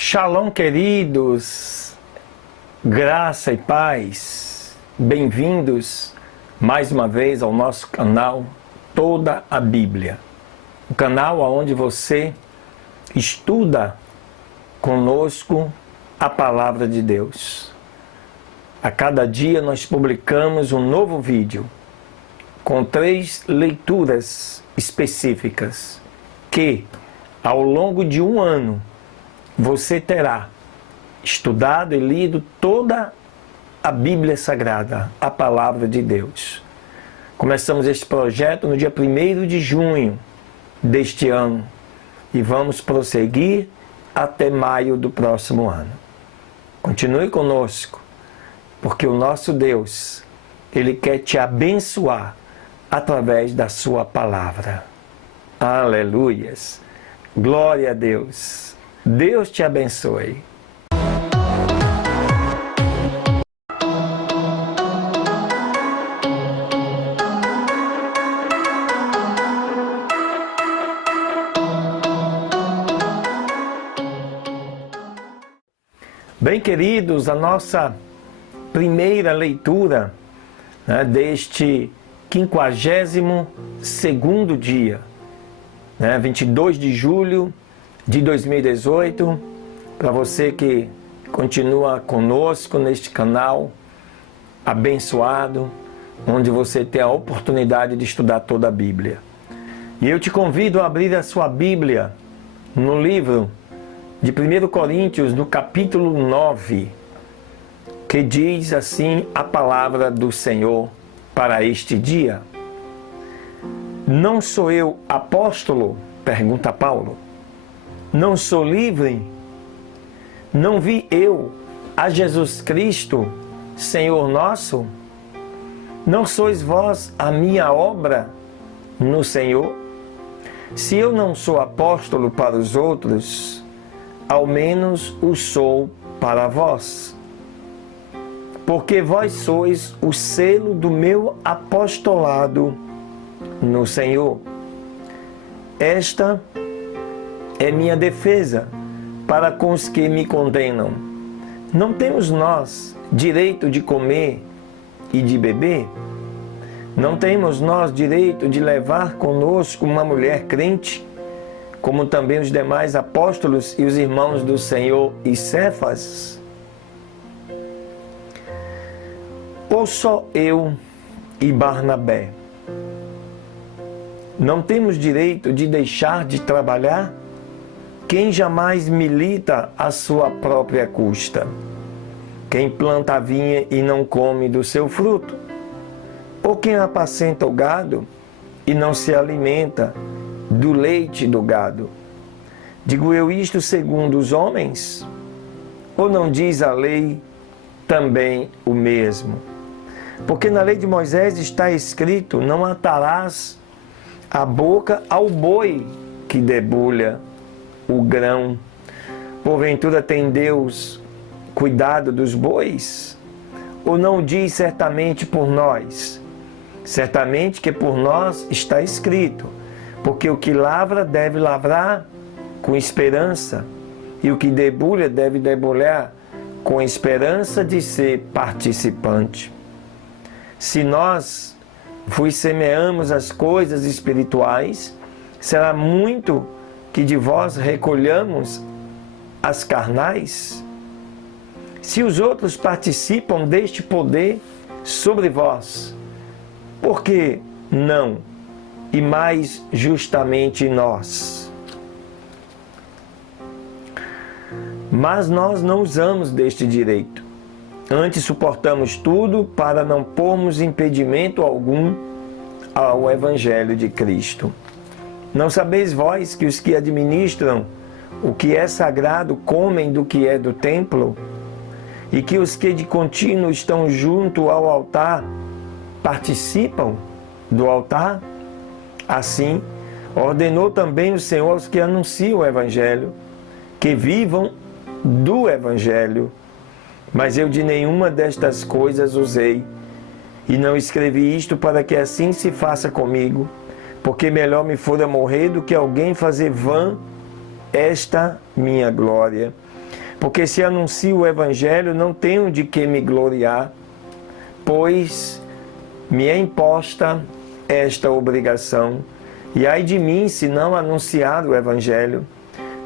Shalom, queridos, graça e paz, bem-vindos mais uma vez ao nosso canal Toda a Bíblia, o canal onde você estuda conosco a Palavra de Deus. A cada dia nós publicamos um novo vídeo com 3 leituras específicas que, ao longo de um ano, você terá estudado e lido toda a Bíblia Sagrada, a Palavra de Deus. Começamos este projeto no dia 1º de junho deste ano e vamos prosseguir até maio do próximo ano. Continue conosco, porque o nosso Deus, Ele quer te abençoar através da sua palavra. Aleluias! Glória a Deus! Deus te abençoe. Bem, queridos, a nossa primeira leitura deste 52º dia, 22 de julho de 2018, para você que continua conosco neste canal abençoado, onde você tem a oportunidade de estudar toda a Bíblia. E eu te convido a abrir a sua Bíblia no livro de 1 Coríntios, no capítulo 9, que diz assim a palavra do Senhor para este dia. Não sou eu apóstolo? Pergunta Paulo. Não sou livre? Não vi eu a Jesus Cristo, Senhor nosso? Não sois vós a minha obra no Senhor? Se eu não sou apóstolo para os outros, ao menos o sou para vós. Porque vós sois o selo do meu apostolado no Senhor. Esta é minha defesa para com os que me condenam. Não temos nós direito de comer e de beber? Não temos nós direito de levar conosco uma mulher crente, como também os demais apóstolos e os irmãos do Senhor e Cefas? Ou só eu e Barnabé? Não temos direito de deixar de trabalhar? Quem jamais milita à sua própria custa? Quem planta a vinha e não come do seu fruto? Ou quem apacenta o gado e não se alimenta do leite do gado? Digo eu isto segundo os homens? Ou não diz a lei também o mesmo? Porque na lei de Moisés está escrito: não atarás a boca ao boi que debulha o grão. Porventura tem Deus cuidado dos bois? Ou não diz certamente por nós? Certamente que por nós está escrito: porque o que lavra deve lavrar com esperança, e o que debulha deve debulhar com esperança de ser participante. Se nós vos semeamos as coisas espirituais, será muito que de vós recolhamos as carnais? Se os outros participam deste poder sobre vós, por que não, e mais justamente nós? Mas nós não usamos deste direito. Antes suportamos tudo para não pormos impedimento algum ao Evangelho de Cristo. Não sabeis vós que os que administram o que é sagrado comem do que é do templo? E que os que de contínuo estão junto ao altar participam do altar? Assim, ordenou também o Senhor aos que anunciam o Evangelho, que vivam do Evangelho. Mas eu de nenhuma destas coisas usei, e não escrevi isto para que assim se faça comigo, porque melhor me fora morrer do que alguém fazer vã esta minha glória. Porque se anuncio o Evangelho, não tenho de que me gloriar, pois me é imposta esta obrigação, e ai de mim se não anunciar o Evangelho.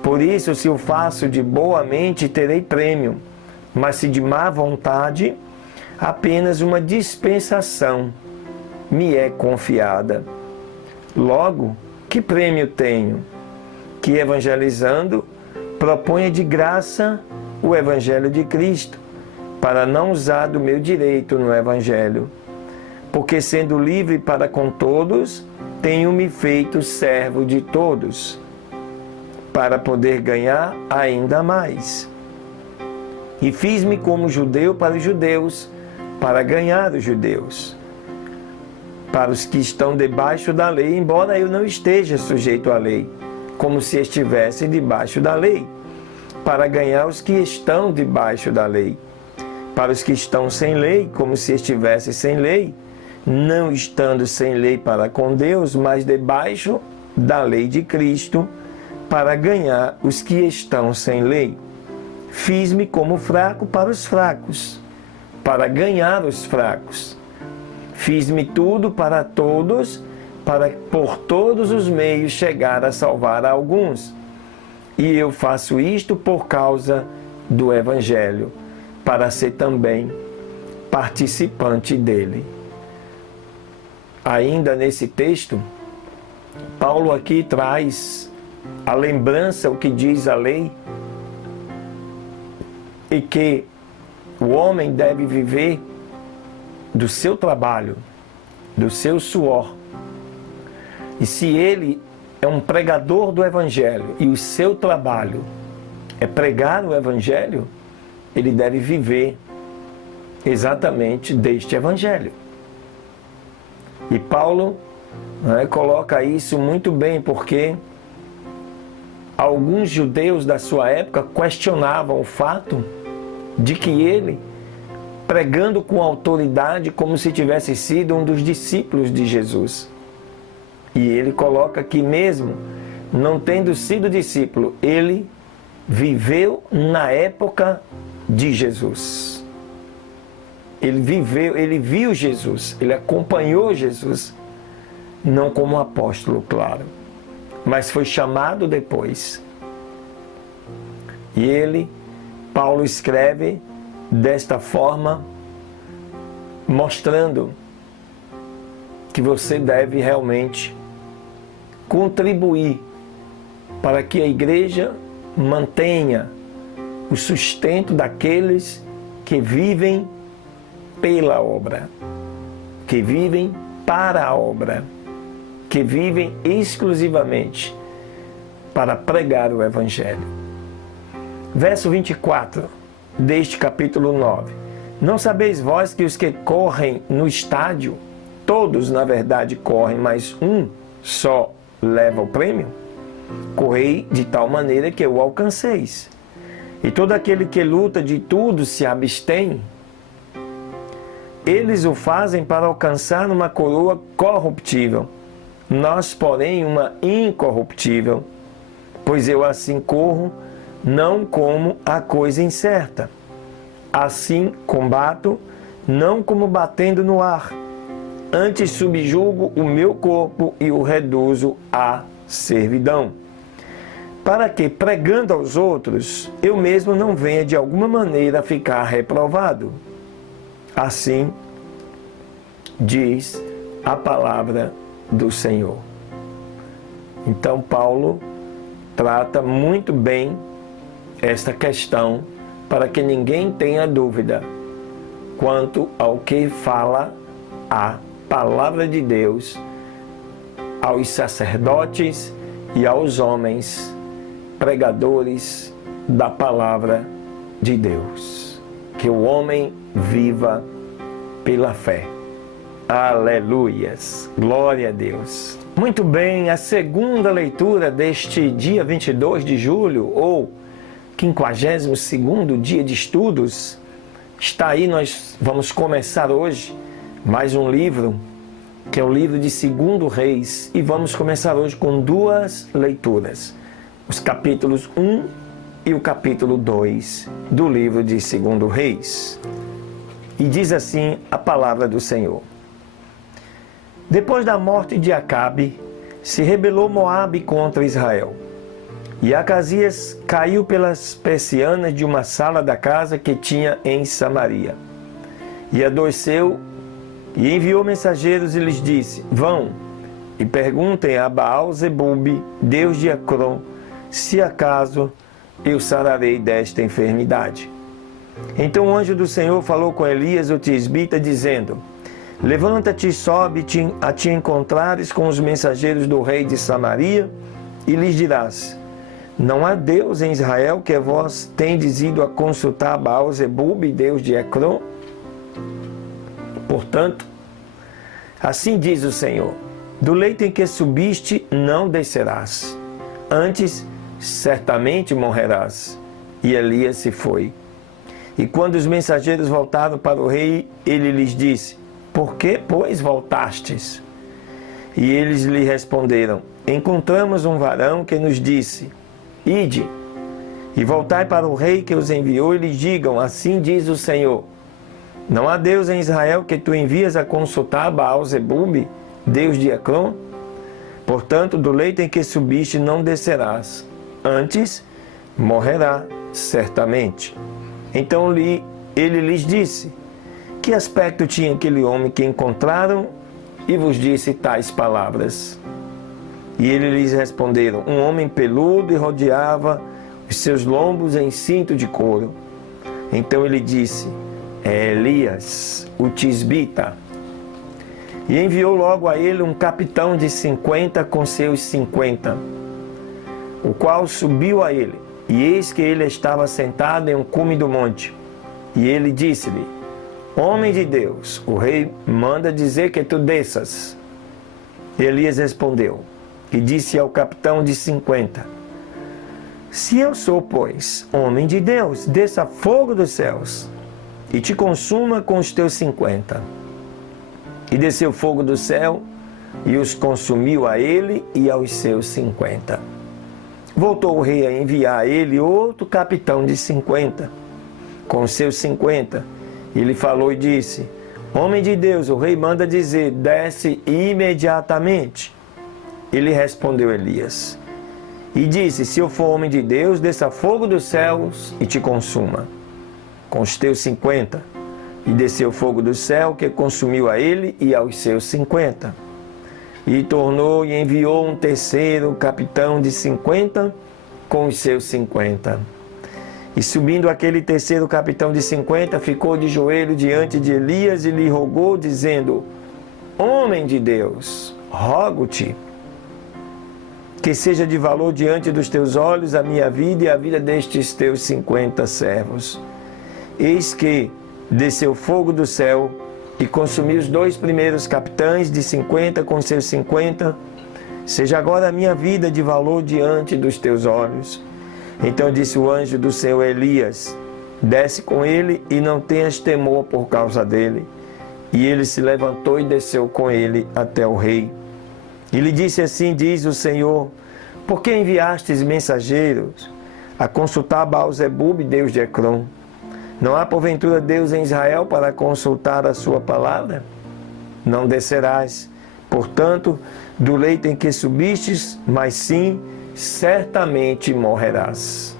Por isso, se o faço de boa mente, terei prêmio, mas se de má vontade, apenas uma dispensação me é confiada. Logo, que prêmio tenho? Que evangelizando, proponha de graça o Evangelho de Cristo, para não usar do meu direito no Evangelho. Porque sendo livre para com todos, tenho-me feito servo de todos, para poder ganhar ainda mais. E fiz-me como judeu para os judeus, para ganhar os judeus. Para os que estão debaixo da lei, embora eu não esteja sujeito à lei, como se estivesse debaixo da lei, para ganhar os que estão debaixo da lei. Para os que estão sem lei, como se estivesse sem lei, não estando sem lei para com Deus, mas debaixo da lei de Cristo, para ganhar os que estão sem lei. Fiz-me como fraco para os fracos, para ganhar os fracos. Fiz-me tudo para todos, para por todos os meios chegar a salvar alguns. E eu faço isto por causa do Evangelho, para ser também participante dele. Ainda nesse texto, Paulo aqui traz a lembrança, o que diz a lei, e que o homem deve viver do seu trabalho, do seu suor. E se ele é um pregador do Evangelho e o seu trabalho é pregar o Evangelho, ele deve viver exatamente deste Evangelho. E Paulo coloca isso muito bem, porque alguns judeus da sua época questionavam o fato de que ele, pregando com autoridade, como se tivesse sido um dos discípulos de Jesus. E ele coloca que mesmo não tendo sido discípulo, ele viveu na época de Jesus. Ele viu Jesus, ele acompanhou Jesus, não como apóstolo, claro, mas foi chamado depois. E Paulo escreve desta forma, mostrando que você deve realmente contribuir para que a igreja mantenha o sustento daqueles que vivem pela obra, que vivem para a obra, que vivem exclusivamente para pregar o Evangelho. Verso 24 deste capítulo 9. Não sabeis vós que os que correm no estádio, todos na verdade correm, mas um só leva o prêmio? Correi de tal maneira que o alcanceis. E todo aquele que luta de tudo se abstém. Eles o fazem para alcançar uma coroa corruptível, nós, porém, uma incorruptível. Pois eu assim corro, não como a coisa incerta. Assim combato, não como batendo no ar. Antes subjugo o meu corpo e o reduzo à servidão. Para que, pregando aos outros, eu mesmo não venha de alguma maneira a ficar reprovado. Assim diz a palavra do Senhor. Então Paulo trata muito bem esta questão para que ninguém tenha dúvida quanto ao que fala a palavra de Deus aos sacerdotes e aos homens pregadores da palavra de Deus. Que o homem viva pela fé. Aleluias! Glória a Deus! Muito bem, a segunda leitura deste dia 22 de julho, ou 52º dia de estudos, está aí. Nós vamos começar hoje mais um livro, que é o livro de 2 Reis, e vamos começar hoje com duas leituras. Os capítulos 1 e o capítulo 2 do livro de 2 Reis. E diz assim a palavra do Senhor. Depois da morte de Acabe, se rebelou Moabe contra Israel. E Acasias caiu pelas persianas de uma sala da casa que tinha em Samaria. E adoeceu e enviou mensageiros e lhes disse: Vão e perguntem a Baal-zebub, deus de Ecrom, se acaso eu sararei desta enfermidade. Então o anjo do Senhor falou com Elias o tisbita, dizendo: Levanta-te e sobe-te a te encontrares com os mensageiros do rei de Samaria, e lhes dirás: Não há Deus em Israel que vós tendes ido a consultar Baal-zebub, deus de Ecrom? Portanto, assim diz o Senhor: do leito em que subiste não descerás, antes certamente morrerás. E Elias se foi. E quando os mensageiros voltaram para o rei, ele lhes disse: Por que, pois, voltastes? E eles lhe responderam: Encontramos um varão que nos disse: Ide, e voltai para o rei que os enviou, e lhes digam: Assim diz o Senhor: Não há Deus em Israel que tu envias a consultar Baal-zebub, deus de Ecrom? Portanto, do leito em que subiste não descerás, antes morrerá certamente. Então ele lhes disse: Que aspecto tinha aquele homem que encontraram e vos disse tais palavras? E eles lhes responderam: Um homem peludo e rodeava os seus lombos em cinto de couro. Então ele disse: É Elias, o tisbita. E enviou logo a ele um capitão de 50 com seus 50, o qual subiu a ele, e eis que ele estava sentado em um cume do monte. E ele disse-lhe: Homem de Deus, o rei manda dizer que tu desças. E Elias respondeu e disse ao capitão de 50: Se eu sou, pois, homem de Deus, desça fogo dos céus e te consuma com os teus 50. E desceu fogo do céu e os consumiu a ele e aos seus 50. Voltou o rei a enviar a ele outro capitão de 50, com os seus 50. Ele falou e disse: Homem de Deus, o rei manda dizer: Desce imediatamente. Ele respondeu Elias e disse: Se eu for homem de Deus, desça fogo dos céus e te consuma com os teus 50. E desceu fogo do céu que consumiu a ele e aos seus 50. E tornou e enviou um terceiro capitão de 50 com os seus 50. E subindo aquele terceiro capitão de 50, ficou de joelho diante de Elias e lhe rogou, dizendo: Homem de Deus, rogo-te que seja de valor diante dos teus olhos a minha vida e a vida destes teus 50 servos. Eis que desceu fogo do céu e consumiu os 2 primeiros capitães de 50 com seus 50. Seja agora a minha vida de valor diante dos teus olhos. Então disse o anjo do Senhor a Elias: Desce com ele e não tenhas temor por causa dele. E ele se levantou e desceu com ele até o rei. E lhe disse: Assim diz o Senhor: Por que enviastes mensageiros a consultar Baal-zebub, deus de Ecrom? Não há porventura Deus em Israel para consultar a sua palavra? Não descerás, portanto, do leito em que subistes, mas sim, certamente morrerás.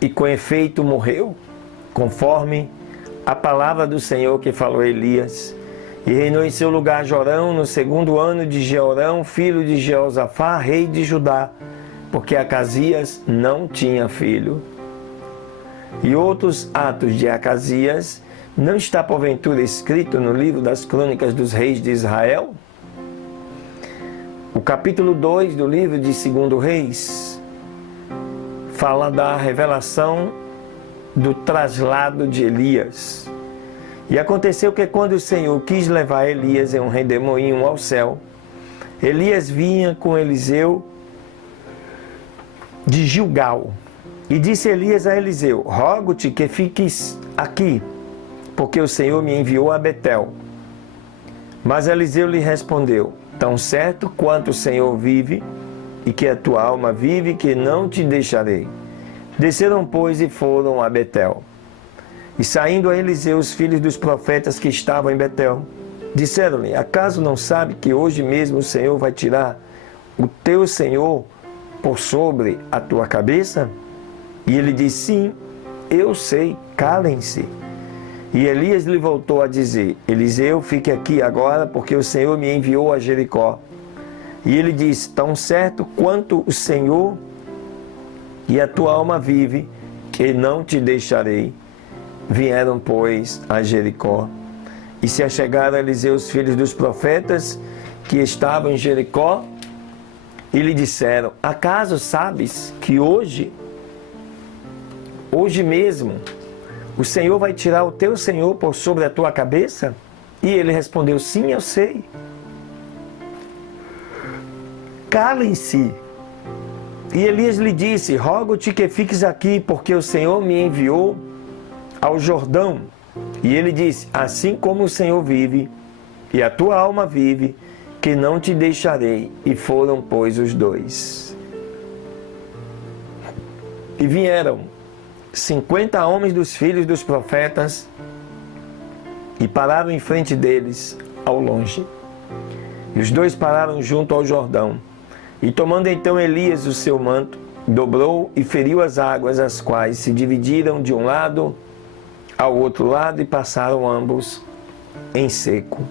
E com efeito morreu, conforme a palavra do Senhor que falou a Elias. E reinou em seu lugar Jorão no 2º ano de Jeorão, filho de Jeosafá, rei de Judá, porque Acasias não tinha filho. E outros atos de Acasias não está porventura escrito no livro das crônicas dos reis de Israel? O capítulo 2 do livro de 2 Reis fala da revelação do traslado de Elias. E aconteceu que quando o Senhor quis levar Elias em um redemoinho ao céu, Elias vinha com Eliseu de Gilgal. E disse Elias a Eliseu: Rogo-te que fiques aqui, porque o Senhor me enviou a Betel. Mas Eliseu lhe respondeu: Tão certo quanto o Senhor vive, e que a tua alma vive, que não te deixarei. Desceram, pois, e foram a Betel. E saindo a Eliseu, os filhos dos profetas que estavam em Betel, disseram-lhe: acaso não sabe que hoje mesmo o Senhor vai tirar o teu Senhor por sobre a tua cabeça? E ele disse: sim, eu sei, calem-se. E Elias lhe voltou a dizer: Eliseu, fique aqui agora, porque o Senhor me enviou a Jericó. E ele disse: tão certo quanto o Senhor e a tua alma vive, que não te deixarei. Vieram, pois, a Jericó. E se achegaram a Eliseu os filhos dos profetas que estavam em Jericó, e lhe disseram: acaso sabes que hoje mesmo, o Senhor vai tirar o teu Senhor por sobre a tua cabeça? E ele respondeu: sim, eu sei. Calem-se. E Elias lhe disse: rogo-te que fiques aqui, porque o Senhor me enviou ao Jordão. E ele disse: assim como o Senhor vive, e a tua alma vive, que não te deixarei. E foram, pois, os dois. E vieram 50 homens dos filhos dos profetas, e pararam em frente deles, ao longe. E os dois pararam junto ao Jordão. E tomando então Elias o seu manto, dobrou e feriu as águas, as quais se dividiram de um lado ao outro lado, e passaram ambos em seco.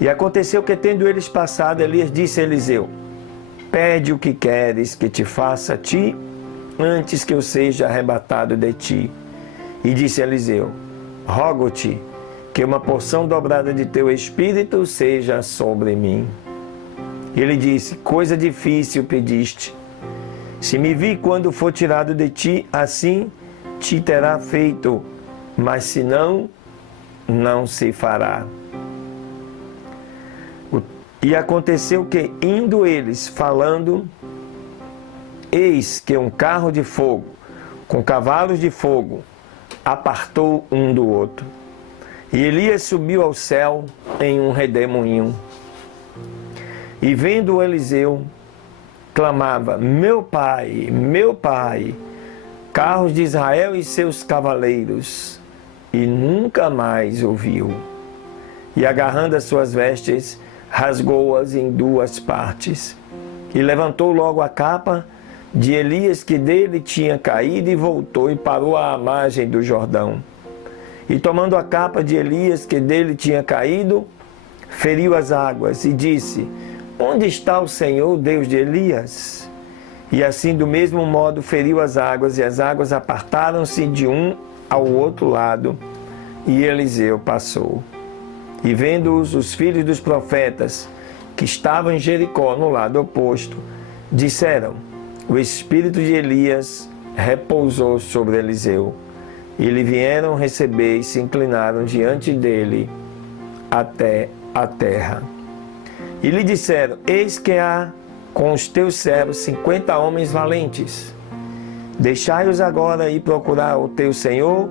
E aconteceu que, tendo eles passado, Elias disse a Eliseu: pede o que queres que te faça a ti, antes que eu seja arrebatado de ti. E disse Eliseu: rogo-te que uma porção dobrada de teu espírito seja sobre mim. Ele disse: coisa difícil pediste. Se me vi quando for tirado de ti, assim te terá feito, mas se não, não se fará. E aconteceu que, indo eles falando, eis que um carro de fogo, com cavalos de fogo, apartou um do outro. E Elias subiu ao céu em um redemoinho. E vendo Eliseu, clamava: meu pai, carros de Israel e seus cavaleiros. E nunca mais ouviu. E agarrando as suas vestes, rasgou-as em duas partes. E levantou logo a capa de Elias que dele tinha caído, e voltou e parou à margem do Jordão. E tomando a capa de Elias que dele tinha caído, feriu as águas e disse: onde está o Senhor, Deus de Elias? E assim, do mesmo modo, feriu as águas, e as águas apartaram-se de um ao outro lado, e Eliseu passou. E vendo-os os filhos dos profetas, que estavam em Jericó, no lado oposto, disseram: o espírito de Elias repousou sobre Eliseu. E lhe vieram receber e se inclinaram diante dele até a terra. E lhe disseram: eis que há com os teus servos 50 homens valentes. Deixai-os agora ir procurar o teu Senhor.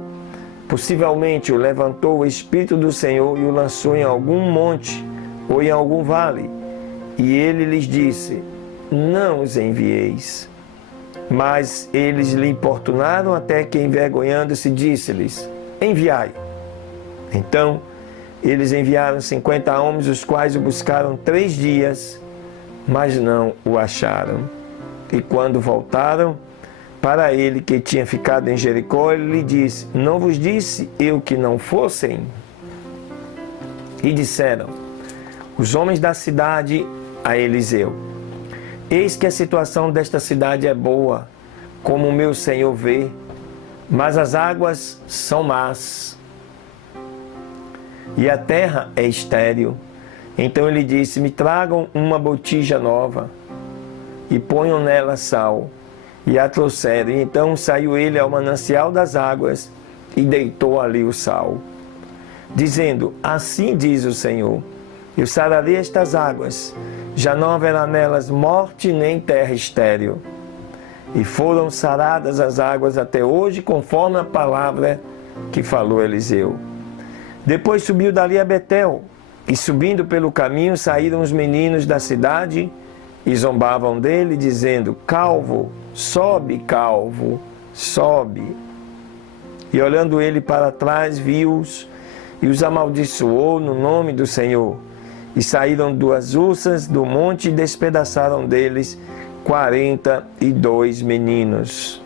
Possivelmente o levantou o Espírito do Senhor e o lançou em algum monte ou em algum vale. E ele lhes disse: não os envieis. Mas eles lhe importunaram, até que, envergonhando-se, disse-lhes: enviai. Então eles enviaram 50 homens, os quais o buscaram 3 dias, mas não o acharam. E quando voltaram para ele, que tinha ficado em Jericó, ele lhe disse: não vos disse eu que não fossem? E disseram os homens da cidade a Eliseu: eis que a situação desta cidade é boa, como o meu senhor vê, mas as águas são más e a terra é estéril. Então ele disse: me tragam uma botija nova e ponham nela sal. E a trouxeram. E então saiu ele ao manancial das águas e deitou ali o sal, dizendo: assim diz o Senhor: eu sararei estas águas, já não haverá nelas morte nem terra estéril. E foram saradas as águas até hoje, conforme a palavra que falou Eliseu. Depois subiu dali a Betel, e subindo pelo caminho saíram os meninos da cidade e zombavam dele, dizendo: calvo, sobe. E olhando ele para trás, viu-os e os amaldiçoou no nome do Senhor. E saíram 2 ursas do monte e despedaçaram deles 42 meninos.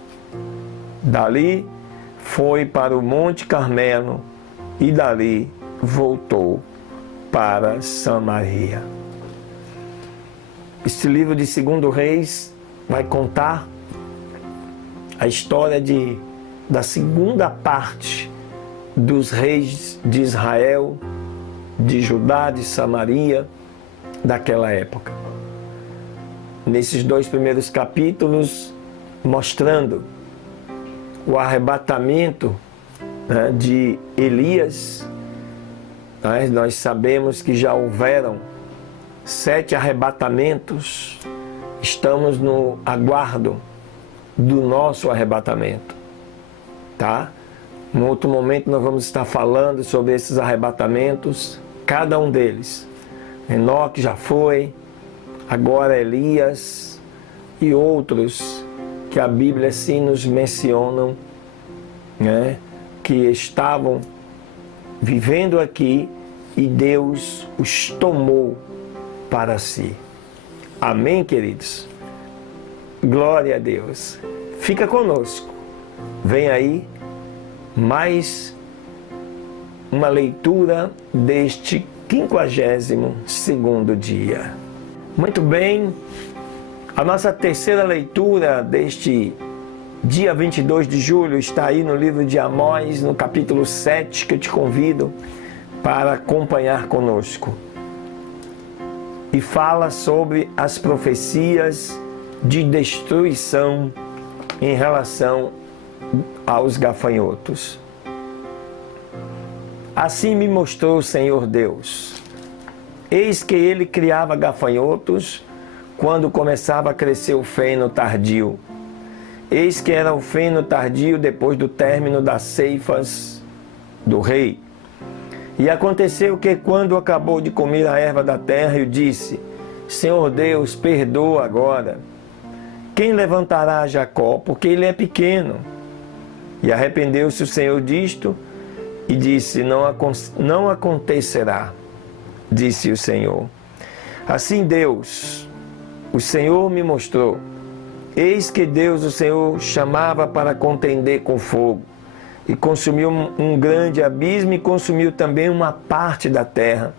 Dali foi para o Monte Carmelo e dali voltou para Samaria. Este livro de 2 Reis vai contar a história da segunda parte dos reis de Israel, de Judá, de Samaria, daquela época. Nesses 2 primeiros capítulos, mostrando o arrebatamento, né, de Elias. Nós sabemos que já houveram 7 arrebatamentos. Estamos no aguardo do nosso arrebatamento, tá? Em outro momento nós vamos estar falando sobre esses arrebatamentos, cada um deles. Enoque já foi, agora Elias e outros que a Bíblia assim nos mencionam, né, que estavam vivendo aqui e Deus os tomou para si. Amém, queridos? Glória a Deus. Fica conosco. Vem aí mais uma leitura deste 52º dia. Muito bem, a nossa terceira leitura deste dia 22 de julho está aí no livro de Amós, no capítulo 7, que eu te convido para acompanhar conosco. E fala sobre as profecias de destruição em relação aos gafanhotos. Assim me mostrou o Senhor Deus. Eis que ele criava gafanhotos quando começava a crescer o feno tardio. Eis que era o feno tardio depois do término das ceifas do rei. E aconteceu que quando acabou de comer a erva da terra, eu disse: Senhor Deus, perdoa agora. Quem levantará Jacó, porque ele é pequeno? E arrependeu-se o Senhor disto e disse: não acontecerá, disse o Senhor. Assim Deus, o Senhor me mostrou. Eis que Deus, o Senhor, chamava para contender com fogo, e consumiu um grande abismo e consumiu também uma parte da terra.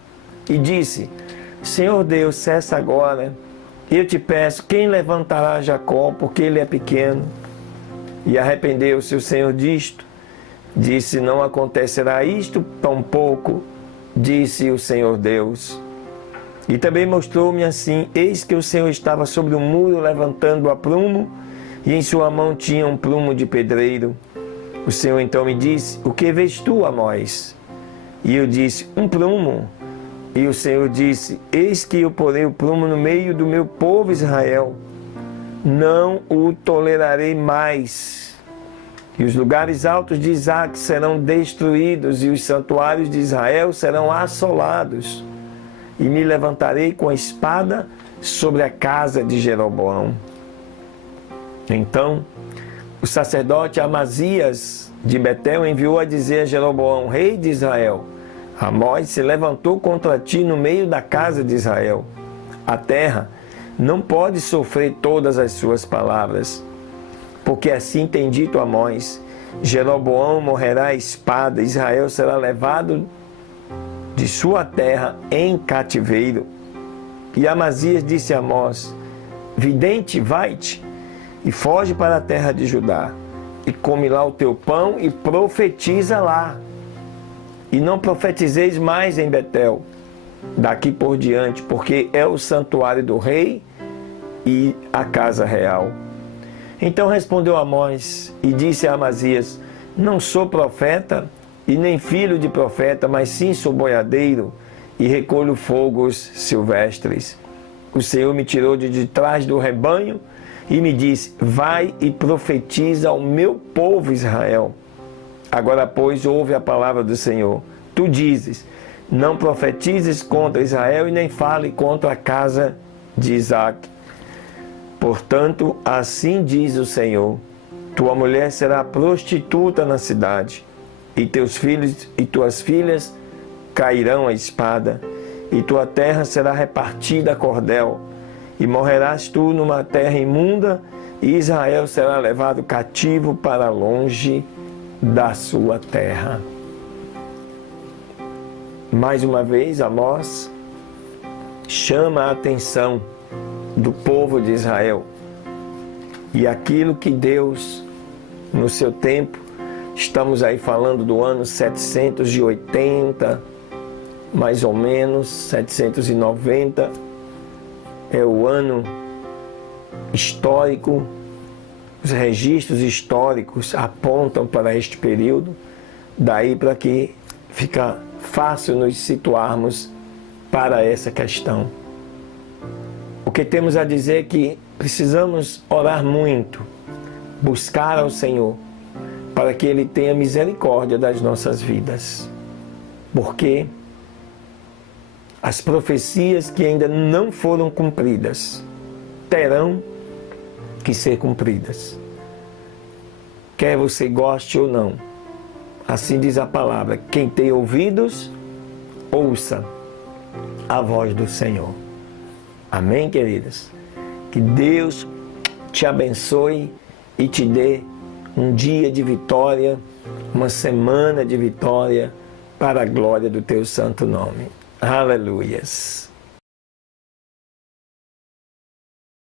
E disse: Senhor Deus, cessa agora. Eu te peço, quem levantará Jacó, porque ele é pequeno? E arrependeu-se o Senhor disto. Disse: não acontecerá isto, tampouco, disse o Senhor Deus. E também mostrou-me assim: eis que o Senhor estava sobre o muro levantando a prumo, e em sua mão tinha um prumo de pedreiro. O Senhor então me disse: o que vês tu, Amós? E eu disse: um prumo. E o Senhor disse: eis que eu porei o prumo no meio do meu povo Israel. Não o tolerarei mais. E os lugares altos de Isaac serão destruídos, e os santuários de Israel serão assolados. E me levantarei com a espada sobre a casa de Jeroboão. Então, o sacerdote Amazias de Betel enviou a dizer a Jeroboão, rei de Israel: Amós se levantou contra ti no meio da casa de Israel. A terra não pode sofrer todas as suas palavras, porque assim tem dito Amós: Jeroboão morrerá à espada, Israel será levado de sua terra em cativeiro. E Amazias disse a Amós: vidente, vai-te e foge para a terra de Judá, e come lá o teu pão e profetiza lá. E não profetizeis mais em Betel, daqui por diante, porque é o santuário do rei e a casa real. Então respondeu Amós e disse a Amazias: não sou profeta e nem filho de profeta, mas sim sou boiadeiro e recolho fogos silvestres. O Senhor me tirou de trás do rebanho e me disse: vai e profetiza ao meu povo Israel. Agora, pois, ouve a palavra do Senhor. Tu dizes: não profetizes contra Israel e nem fale contra a casa de Isaac. Portanto, assim diz o Senhor: tua mulher será prostituta na cidade, e teus filhos e tuas filhas cairão à espada, e tua terra será repartida a cordel, e morrerás tu numa terra imunda, e Israel será levado cativo para longe da sua terra. Mais uma vez, Amós chama a atenção do povo de Israel e aquilo que Deus, no seu tempo, estamos aí falando do ano 780, mais ou menos, 790, é o ano histórico, os registros históricos apontam para este período, daí para que fica fácil nos situarmos para essa questão. O que temos a dizer é que precisamos orar muito, buscar ao Senhor, para que Ele tenha misericórdia das nossas vidas. Porque as profecias que ainda não foram cumpridas terão que ser cumpridas. Quer você goste ou não. Assim diz a palavra: quem tem ouvidos, ouça a voz do Senhor. Amém, queridas? Que Deus te abençoe e te dê um dia de vitória, uma semana de vitória, para a glória do teu santo nome. Aleluias!